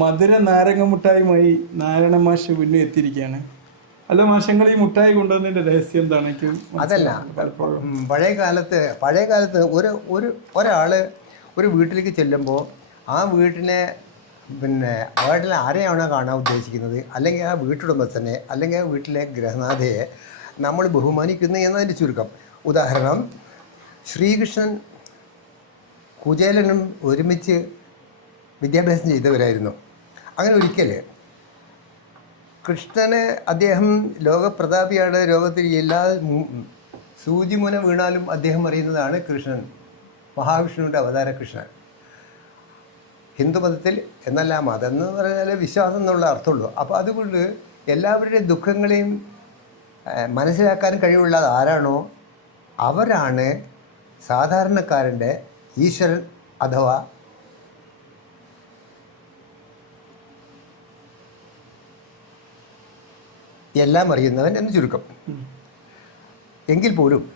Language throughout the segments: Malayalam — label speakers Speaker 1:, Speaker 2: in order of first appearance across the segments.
Speaker 1: മധുര നാരങ്ങ മുട്ടായുമായി നാരായണ മാഷ് പിന്നെ എത്തിയിരിക്കുകയാണ്. അല്ല മാഷങ്ങൾ ഈ മുട്ടായി കൊണ്ടുവന്നതിന്റെ രഹസ്യം എന്താണ്?
Speaker 2: അതല്ല പഴയ കാലത്ത് പഴയ കാലത്ത് ഒരു ഒരു ഒരാൾ ഒരു വീട്ടിലേക്ക് ചെല്ലുമ്പോൾ ആ വീട്ടിനെ പിന്നെ വീട്ടിൽ ആരെയാണോ കാണാൻ ഉദ്ദേശിക്കുന്നത്? അല്ലെങ്കിൽ ആ വീട്ടുടമസ്ഥനെ അല്ലെങ്കിൽ ആ വീട്ടിലെ ഗ്രഹനാഥയെ നമ്മൾ ബഹുമാനിക്കുന്നു എന്നതിന്റെ ചുരുക്കം. ഉദാഹരണം ശ്രീകൃഷ്ണൻ കുചേലനും ഒരുമിച്ച് വിദ്യാഭ്യാസം ചെയ്തവരായിരുന്നു. അങ്ങനെ ഒരിക്കലേ കൃഷ്ണന് അദ്ദേഹം ലോകപ്രതാപിയാണ് ലോകത്തിൽ എല്ലാ സൂചിമുന വീണാലും അദ്ദേഹം അറിയുന്നതാണ് കൃഷ്ണൻ. മഹാവിഷ്ണുവിന്റെ അവതാര കൃഷ്ണൻ. ഹിന്ദുമതത്തിൽ എന്നല്ല മതം എന്ന് പറഞ്ഞാൽ വിശ്വാസം എന്നുള്ള അർത്ഥമുള്ളൂ. അപ്പോൾ അതുകൊണ്ട് എല്ലാവരുടെയും ദുഃഖങ്ങളെയും മനസ്സിലാക്കാൻ കഴിവുള്ളത് ആരാണോ? അവരാണ് സാധാരണക്കാരന്റെ ഈശ്വരൻ അഥവാ എല്ലാം അറിയുന്നവൻ എന്ന് ചുരുക്കം. എങ്കിൽ പോലും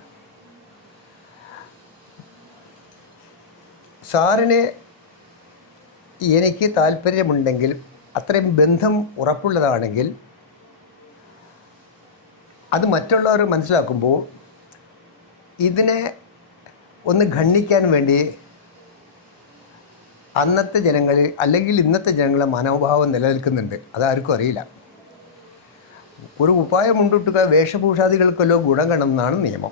Speaker 2: സാറിന് എനിക്ക് താല്പര്യമുണ്ടെങ്കിൽ അത്രയും ബന്ധം ഉറപ്പുള്ളതാണെങ്കിൽ അത് മറ്റുള്ളവർ മനസ്സിലാക്കുമ്പോൾ ഇതിനെ ഒന്ന് ഖണ്ഡിക്കാൻ വേണ്ടി അന്നത്തെ ജനങ്ങളിൽ അല്ലെങ്കിൽ ഇന്നത്തെ ജനങ്ങളുടെ മനോഭാവം നിലനിൽക്കുന്നുണ്ട്. അതാർക്കും അറിയില്ല. ഒരു ഉപായം മുണ്ടിട്ടുക വേഷഭൂഷാദികൾക്കല്ലോ ഗുണം കാണണം എന്നാണ് നിയമം.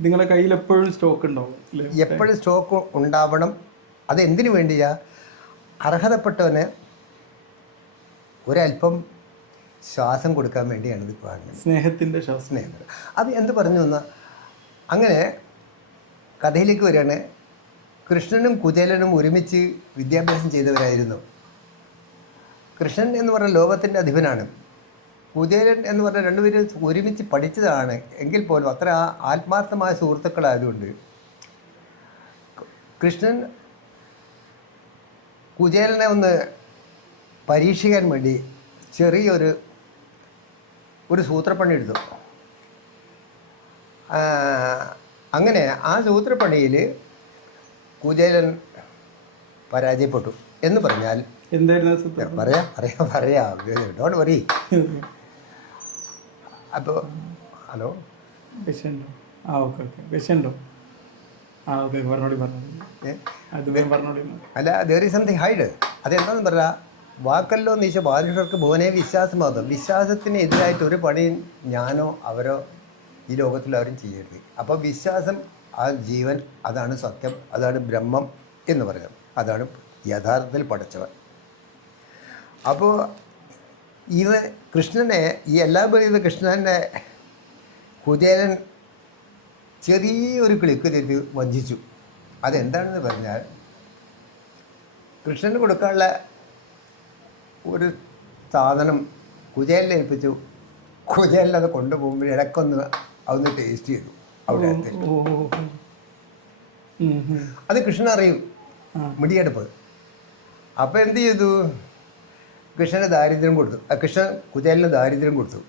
Speaker 1: നിങ്ങളെ കയ്യിൽ എപ്പോഴും സ്റ്റോക്ക് ഉണ്ടാവും
Speaker 2: എപ്പോഴും സ്റ്റോക്ക് ഉണ്ടാവണം. അത് എന്തിനു വേണ്ടിയാ? അർഹതപ്പെട്ടവന് ഒരല്പം ശ്വാസം കൊടുക്കാൻ വേണ്ടിയാണ് ഇത് പറഞ്ഞത്
Speaker 1: സ്നേഹത്തിന്റെ ശ്വാസം.
Speaker 2: സ്നേഹം. അത് എന്ത് പറഞ്ഞു എന്നാൽ അങ്ങനെ കഥയിലേക്ക് വരികയാണ്. കൃഷ്ണനും കുചേലനും ഒരുമിച്ച് വിദ്യാഭ്യാസം ചെയ്തവരായിരുന്നു. കൃഷ്ണൻ എന്ന് പറഞ്ഞ ലോകത്തിന്റെ അധിപനാണ്. കുചേലൻ എന്ന് പറഞ്ഞ രണ്ടുപേരും ഒരുമിച്ച് പഠിച്ചതാണ്. എങ്കിൽ പോലും അത്ര ആത്മാർത്ഥമായ സുഹൃത്തുക്കളായതുകൊണ്ട്. കൃഷ്ണൻ കുചേലനെ ഒന്ന് പരീക്ഷിക്കാൻ വേണ്ടി ചെറിയൊരു ഒരു സൂത്രപ്പണി എടുത്തു. അങ്ങനെ ആ സൂത്രപ്പണിയിൽ കുചേലൻ പരാജയപ്പെട്ടു എന്ന് പറഞ്ഞാൽ
Speaker 1: എന്തായിരുന്നു?
Speaker 2: പറയാം പറയാം പറയാം. ഡോണ്ട് വറി അപ്പോൾ ഹലോ?
Speaker 1: വിഷയുണ്ടോ ആ ഓക്കെ ഓക്കെ. വിഷയുണ്ടോ ആ ഓക്കെ
Speaker 2: പറഞ്ഞോളി
Speaker 1: അത് വേഗം
Speaker 2: അല്ല ദർ ഈസ് സംതിങ് ഹൈഡ് അതെന്താണെന്ന് പറഞ്ഞാൽ വാക്കല്ലോ നീശ ബാലുഷർക്ക് ഭുവനെ വിശ്വാസം മാത്രം. വിശ്വാസത്തിന് എതിരായിട്ട് ഒരു പണിയും ഞാനോ അവരോ ഈ ലോകത്തിൽ ആരും ചെയ്യരുത്. അപ്പോൾ വിശ്വാസം ആ ജീവൻ അതാണ് സത്യം അതാണ് ബ്രഹ്മം എന്ന് പറയുന്നത്. അതാണ് യഥാർത്ഥത്തിൽ പഠിച്ചവൻ. അപ്പോൾ ഇവ കൃഷ്ണനെ ഈ എല്ലാ പറയുന്ന കൃഷ്ണന്റെ കുചേരൻ ചെറിയൊരു ക്ലിക്ക് തെറ്റ് വഞ്ചിച്ചു. അതെന്താണെന്ന് പറഞ്ഞാൽ കൃഷ്ണന് കൊടുക്കാനുള്ള ഒരു സാധനം കുചേലിനെ ഏൽപ്പിച്ചു. കുചേലിൽ അത് കൊണ്ടുപോകുമ്പോൾ ഇടക്കൊന്ന് അതൊന്ന് ടേസ്റ്റ് ചെയ്തു അവിടെ. അത് കൃഷ്ണൻ അറിയും. മിടിയെടുപ്പ്. അപ്പം എന്ത് ചെയ്തു? കൃഷ്ണന് ദാരിദ്ര്യം കൊടുത്തു. കൃഷ്ണൻ കുചേലിന് ദാരിദ്ര്യം കൊടുത്തു.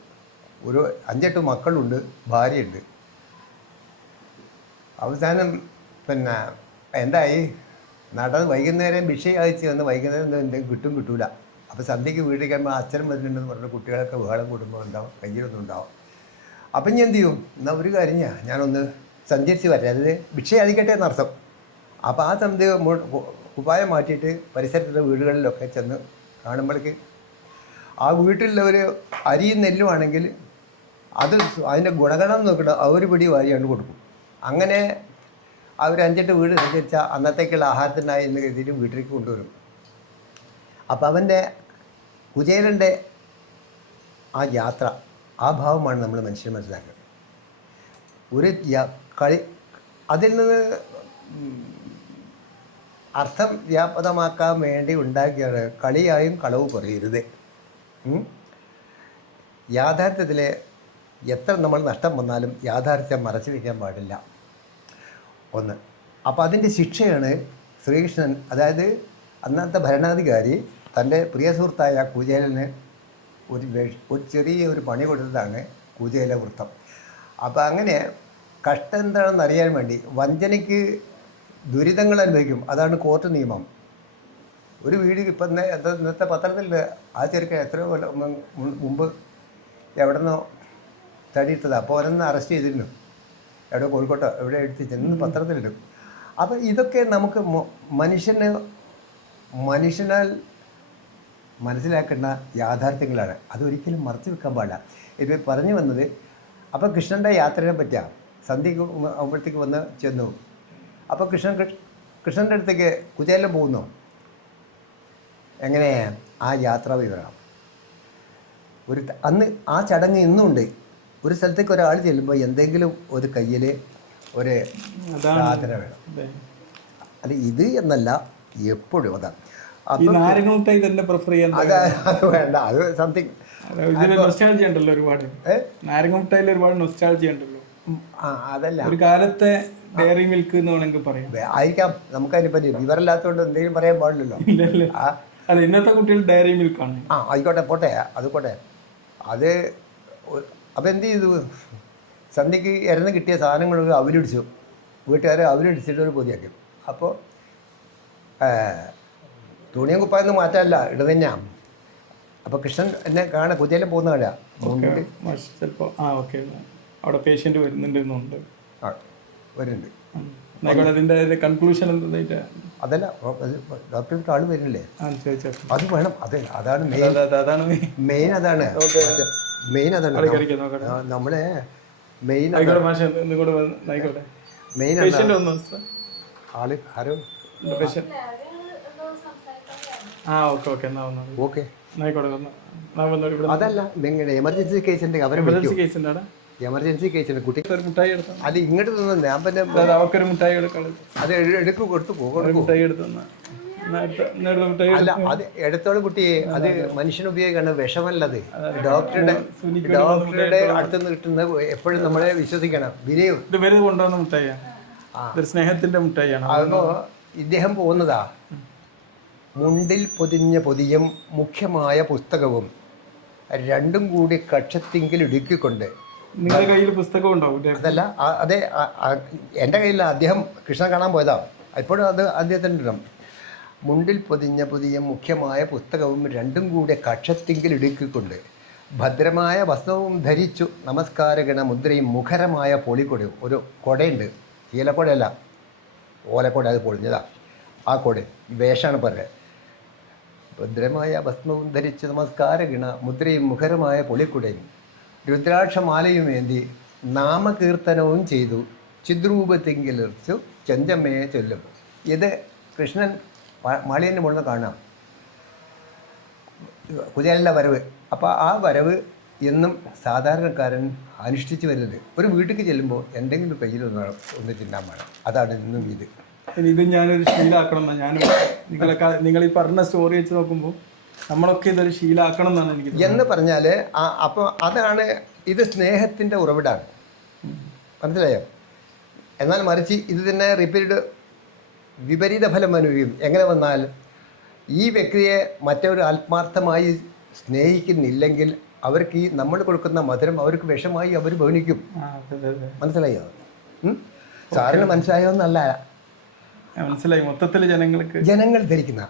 Speaker 2: ഒരു അഞ്ചെട്ട് മക്കളുണ്ട് ഭാര്യയുണ്ട്. അവസാനം പിന്നെ എന്തായി? നടന്ന് വൈകുന്നേരം ഭിക്ഷ അയച്ച് വന്ന് വൈകുന്നേരം എന്തെങ്കിലും കിട്ടും കിട്ടൂല. അപ്പോൾ സന്ധ്യയ്ക്ക് വീട്ടിൽ കഴിയുമ്പോൾ അച്ഛനും വരുന്നുണ്ടെന്ന് പറഞ്ഞ കുട്ടികളൊക്കെ ബഹളം കൂടുമ്പോൾ ഉണ്ടാവും കയ്യിലൊന്നും ഉണ്ടാവും. അപ്പം ഞാൻ എന്ത് ചെയ്യും? എന്നാൽ ഒരു കാര്യം ഞാൻ ഞാനൊന്ന് സഞ്ചരിച്ച് വരാം അതായത് ഭിക്ഷ അയക്കട്ടെ എന്നർത്ഥം. അപ്പോൾ ആ സന്ധ്യ ഉപായം മാറ്റിയിട്ട് പരിസരത്തുള്ള വീടുകളിലൊക്കെ ചെന്ന് കാണുമ്പോഴേക്ക് ആ വീട്ടിലുള്ളവർ അരിയും നെല്ലുമാണെങ്കിൽ അത് അതിന്റെ ഗുണഗണം നോക്കണം അവർ പിടി വാരിയാണ് കൊടുക്കും. അങ്ങനെ അവർ അഞ്ചെട്ട് വീട് സഞ്ചരിച്ച അന്നത്തേക്കുള്ള ആഹാരത്തിനായി എന്ന് കരുതിയിട്ട് വീട്ടിലേക്ക് കൊണ്ടുവരും. അപ്പം അവന്റെ കുചേലന്റെ ആ യാത്ര ആ ഭാവമാണ് നമ്മൾ മനുഷ്യൻ മനസ്സിലാക്കുന്നത്. ഒരു കളി അതിൽ നിന്ന് അർത്ഥം വ്യാപകമാക്കാൻ വേണ്ടി ഉണ്ടാക്കിയാണ് കളിയായും കളവ് പറയരുത്? യാഥാർത്ഥ്യത്തിൽ എത്ര നമ്മൾ നഷ്ടം വന്നാലും യാഥാർത്ഥ്യം മറച്ചു വയ്ക്കാൻ പാടില്ല. ഒന്ന്. അപ്പോൾ അതിന്റെ ശിക്ഷയാണ് ശ്രീകൃഷ്ണൻ അതായത് അന്നത്തെ ഭരണാധികാരി തന്റെ പ്രിയ സുഹൃത്തായ കുചേലന് ഒരു ഒരു ചെറിയ ഒരു പണി കൊടുത്തതാണ് കുചേല വൃത്തം അപ്പോൾ അങ്ങനെ കഷ്ടം എന്താണെന്ന് അറിയാൻ വേണ്ടി വഞ്ചനയ്ക്ക് ദുരിതങ്ങൾ അനുഭവിക്കും അതാണ് കോർട്ട് നിയമം ഒരു വീട് ഇപ്പം ഇന്ന് ഇന്നത്തെ പത്രത്തിൽ ആ ചെറുക്കൻ എത്രയോ കൊല്ലം മുമ്പ് എവിടെ നിന്നോ തടിയിട്ടതാണ് അപ്പോൾ അവരെന്ന് അറസ്റ്റ് ചെയ്തിരുന്നു എവിടെ കോഴിക്കോട്ടോ എവിടെ എടുത്ത് ചെന്ന് പത്രത്തിലിടും അപ്പം ഇതൊക്കെ നമുക്ക് മനുഷ്യനെ മനുഷ്യന് മനുഷ്യനാൽ മനസ്സിലാക്കേണ്ട യാഥാർത്ഥ്യങ്ങളാണ് അതൊരിക്കലും മറച്ചു വെക്കാൻ പാടില്ല ഇപ്പം പറഞ്ഞു വന്നത് അപ്പോൾ കൃഷ്ണന്റെ യാത്രയെ പറ്റിയാണ് സന്ധ്യക്ക് ആകുമ്പോഴത്തേക്ക് വന്ന് ചെന്നു അപ്പോൾ കൃഷ്ണൻ കൃഷ്ണന്റെ അടുത്തേക്ക് കുചേലം പോകുന്നു. എങ്ങനെ? ആ യാത്രാ വിവരണം. ഒരു അന്ന് ആ ചടങ്ങ് ഇന്നുണ്ട്. ഒരു സ്ഥലത്തേക്ക് ഒരാൾ ചെല്ലുമ്പോൾ എന്തെങ്കിലും ഒരു കയ്യിൽ ഒരു സാധനം വേണം. അല്ല ഇത് എന്നല്ല എപ്പോഴും അതാണ് അത് വേണ്ട. അത് സംതിങ്
Speaker 1: ഒരുപാട്? നാരങ്ങ ഒരുപാട് നൊസ്റ്റാൾജി ഉണ്ടല്ലോ.
Speaker 2: ആ അതല്ല.
Speaker 1: ഒരു കാലത്തെ ഡയറി മിൽക്ക് എന്ന് വേണമെങ്കിൽ പറയാം.
Speaker 2: ആയിരിക്കാം. നമുക്കതിനെപ്പറ്റി വിവരമില്ലാത്തതുകൊണ്ട് എന്തെങ്കിലും പറയാൻ പാടില്ലല്ലോ.
Speaker 1: അല്ല ഇന്നത്തെ കുട്ടികൾ ഡയറി മിൽക്കാണ്
Speaker 2: ആ ആയിക്കോട്ടെ പോട്ടെ അത് പോട്ടെ. അത് അപ്പം എന്ത് ചെയ്തു? സന്ധ്യക്ക് ഇരന്ന് കിട്ടിയ സാധനങ്ങൾ അവരിടിച്ചു വീട്ടുകാർ അവരിടിച്ചിട്ട് ഒരു പൊതിയാക്കി. അപ്പോൾ തുണിയും കുപ്പായൊന്നും മാറ്റാനല്ല ഇട തന്നെയാണ് അപ്പോൾ കൃഷ്ണൻ എന്നെ കാണാൻ കുതിയെല്ലാം പോകുന്ന കാണാം
Speaker 1: അവിടെ പേഷ്യന്റ് വരുന്നുണ്ട്
Speaker 2: വരുന്നുണ്ട്.
Speaker 1: കൺക്ലൂഷൻ എന്തായിട്ട്?
Speaker 2: അതല്ല ഡോക്ടർ ആൾ വരുന്നില്ലേ? അത് വേണം. അതെ അതാണ് മെയിൻ. മെയിൻ അതാണ് മെയിൻ അതാണ്. നമ്മളെ മെയിൻ മെയിൻ ആൾ ആരോ?
Speaker 1: ആ ഓക്കെ എന്നാ
Speaker 2: അതല്ല നിങ്ങൾ എമർജൻസി കേസ് ഉണ്ടെങ്കിൽ അവരെ
Speaker 1: എമർജൻസി കേസ്
Speaker 2: എമർജൻസി കേസ് ഉണ്ട് കുട്ടി
Speaker 1: ഒരു മുട്ടായി എടുത്തു?
Speaker 2: അത് ഇങ്ങോട്ട് തന്നെ ഞാൻ പിന്നെ
Speaker 1: അവർക്കൊരു മുട്ടായി എടുക്കാം
Speaker 2: അത് എടുക്കും കൊടുത്തു പോകും
Speaker 1: മുട്ടായി എടുത്തു
Speaker 2: അല്ല അത് എടുത്തോളം കുട്ടി അത് മനുഷ്യന് ഉപയോഗിക്കേണ്ട വിഷമല്ലത്. ഡോക്ടറുടെ ഡോക്ടറുടെ അടുത്ത് നിന്ന് കിട്ടുന്ന എപ്പോഴും നമ്മളെ വിശ്വസിക്കണം.
Speaker 1: വിനയം കൊണ്ടുവന്ന സ്നേഹത്തിന്റെ മുട്ടായിയാണ്
Speaker 2: അപ്പോ ഇദ്ദേഹം പോകുന്നതാ. മുണ്ടിൽ പൊതിഞ്ഞ പൊതിയും മുഖ്യമായ പുസ്തകവും രണ്ടും കൂടി കക്ഷത്തിങ്കിൽ ഇടുക്കിക്കൊണ്ട്
Speaker 1: നിങ്ങളുടെ കയ്യിൽ പുസ്തകം ഉണ്ടാവും
Speaker 2: അതല്ല അതെ എന്റെ കയ്യിൽ അദ്ദേഹം കൃഷ്ണൻ കാണാൻ പോയതാ. ഇപ്പോഴും അത് അദ്ദേഹത്തിന്റെ ഇടം. മുണ്ടിൽ പൊതിഞ്ഞ പുതിയ മുഖ്യമായ പുസ്തകവും രണ്ടും കൂടെ കക്ഷത്തിങ്കിൽ ഇടുക്കിക്കൊണ്ട് ഭദ്രമായ വസ്ത്രവും ധരിച്ചു നമസ്കാരഗണ മുദ്രയും മുഖരമായ പൊളിക്കൊടയും. ഒരു കൊടയുണ്ട്. ചീലക്കൊടയല്ല ഓലക്കൊട അത് പൊളിഞ്ഞതാ. ആ കൊട വേഷമാണ് പറഞ്ഞത്. ഭദ്രമായ ഭസ്മവും ധരിച്ച് നമസ്കാരഗണ മുദ്രയും മുഖരമായ പൊളിക്കുടയും രുദ്രാക്ഷമാലയും ഏന്തി നാമകീർത്തനവും ചെയ്തു. ചിദ്രൂപത്തെങ്കിലിർച്ചു ചെഞ്ചമ്മയെ ചൊല്ലും ഇത് കൃഷ്ണൻ മാളിയന്റെ മുകളിൽ കാണാം. കുചേലിന്റെ വരവ്. അപ്പോൾ ആ വരവ് എന്നും സാധാരണക്കാരൻ അനുഷ്ഠിച്ചു വരുന്നത്. ഒരു വീട്ടിലേക്ക് ചെല്ലുമ്പോൾ എന്തെങ്കിലും കയ്യിൽ ഒന്ന് ഒന്ന് തിന്നാൻ വേണം. അതാണ് ഇന്നും ഇത്.
Speaker 1: ഇത് ഞാനൊരു ശീലാക്കണം ഞാൻ ഞാനും നിങ്ങളൊക്കെ നിങ്ങൾ ഈ പറഞ്ഞ സ്റ്റോറി വെച്ച് നോക്കുമ്പോൾ നമ്മളൊക്കെ ഇതൊരു ശീലാക്കണം എന്നാണ് എനിക്ക്
Speaker 2: എന്ന് പറഞ്ഞാൽ അപ്പോൾ അതാണ് ഇത് സ്നേഹത്തിന്റെ ഉറവിടാണ്. മനസ്സിലായോ? എന്നാൽ മറിച്ച് ഇത് തന്നെ റിപ്പീറ്റ് വിപരീത ഫലം അനുഭവിക്കും. എങ്ങനെ വന്നാൽ ഈ വ്യക്തിയെ മറ്റൊരു ആത്മാർത്ഥമായി സ്നേഹിക്കുന്നില്ലെങ്കിൽ അവർക്ക് ഈ നമ്മൾ കൊടുക്കുന്ന മധുരം അവർക്ക് വിഷമായി അവർ ഭവനിക്കും. മനസ്സിലായോ? സാറിന് മനസ്സിലായോ എന്നല്ല.
Speaker 1: മനസ്സിലായി. മൊത്തത്തിൽ ജനങ്ങൾക്ക്
Speaker 2: ജനങ്ങൾ ധരിക്കുന്ന.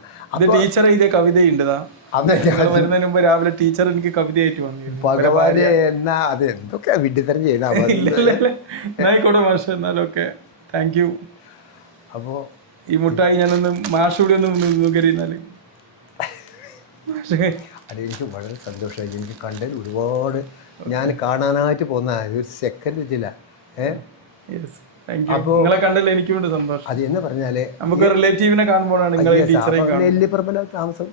Speaker 1: ടീച്ചർ എഴുതിയ കവിതയുണ്ട് ഇതാ. നിങ്ങൾ വരുന്നതിന് മുമ്പ് രാവിലെ ടീച്ചർ എനിക്ക് കവിതയായിട്ട് വന്നിരുന്നു.
Speaker 2: ഭഗവാനെ എന്നാ അത് എന്തൊക്കെയാ വിഡ്ഢിത്തരം ചെയ്യണ?
Speaker 1: ആയിക്കോട്ടെ മാഷ എന്നാലൊക്കെ താങ്ക് യു
Speaker 2: അപ്പോ
Speaker 1: ഈ മുട്ടായി ഞാനൊന്ന് മാഷ് കൂടി ഒന്ന് നുകരിന്നാൽ
Speaker 2: അതെനിക്ക് വളരെ സന്തോഷമായി എനിക്ക് കണ്ടതിൽ ഒരുപാട് ഞാൻ കാണാനായിട്ട് പോന്ന ഒരു സെക്കൻഡ് വെച്ചില്ല.
Speaker 1: ഏഹ് നിങ്ങളെ കണ്ടല്ലോ എനിക്കും സന്തോഷം.
Speaker 2: അത് എന്ന് പറഞ്ഞാൽ
Speaker 1: നമുക്ക് റിലേറ്റീവിനെ കാണുമ്പോഴാണ്
Speaker 2: നെല്ലിപ്പറമ്പല താമസം.